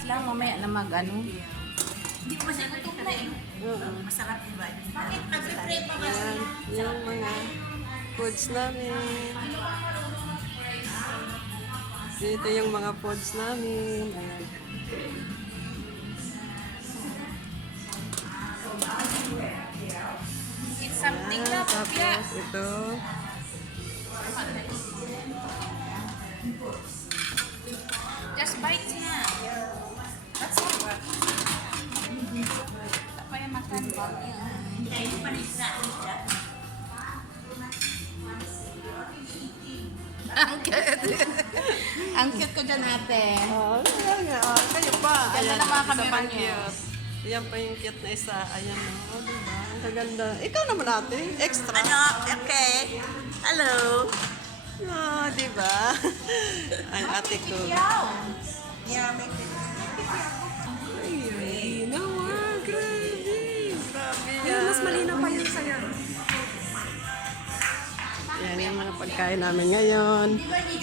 Relax lang, mamaya na mag-ano. Hindi mo kasi gutom na eh. Masarap diba? Bakit? Nag-pray pa kasi. Yan, yung mga foods namin. Dito yung mga foods namin. Ayan. It's something na, papya. Tapos ito. Just bite na. That's all. Tak payah makan banyak. Hindi pa rin sa siya. Ang cute. Ang cute ko dyan, ate. Oh, ayan nga. Oh, kayo pa. Ganda ng mga isa camera pang niyo. cute. Ayan pa yung cute na isa. Ayan. Oh, diba? Ang kaganda. Ikaw naman ate. Extra. Ano? Okay. Hello. Oh, diba? Ay, ate ko. Yeah, may Ay, nawa. Grabe. Grabe yan. mas malinaw pa yun sa'yo. Yan yung mga pagkain namin ngayon.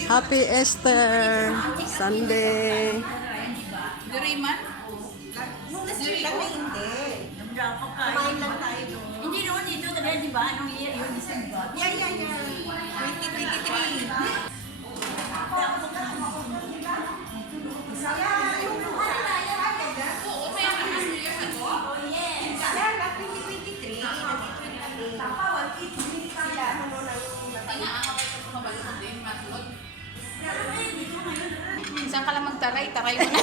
Happy Easter Sunday. Duriman? Kami hindi. Kumain lang tayo doon. Hindi noon dito, talaga di ba? Anong year yun? December? Yeah. 2023. Saan ka lang magtaray? Taray mo na.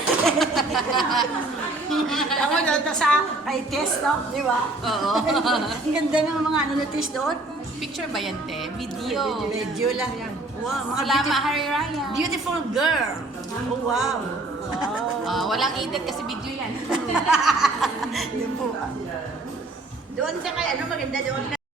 Ako na sa kay test, no? Di ba? Oo. Ang ganda ng mga ano na test doon. Picture ba yan, te? Video. Medyo lang yan. Wow, mga Salamat, Hari Raya. beautiful girl. Oh, wow. Walang edit kasi video yan. Yun po. Doon sa kay ano maganda doon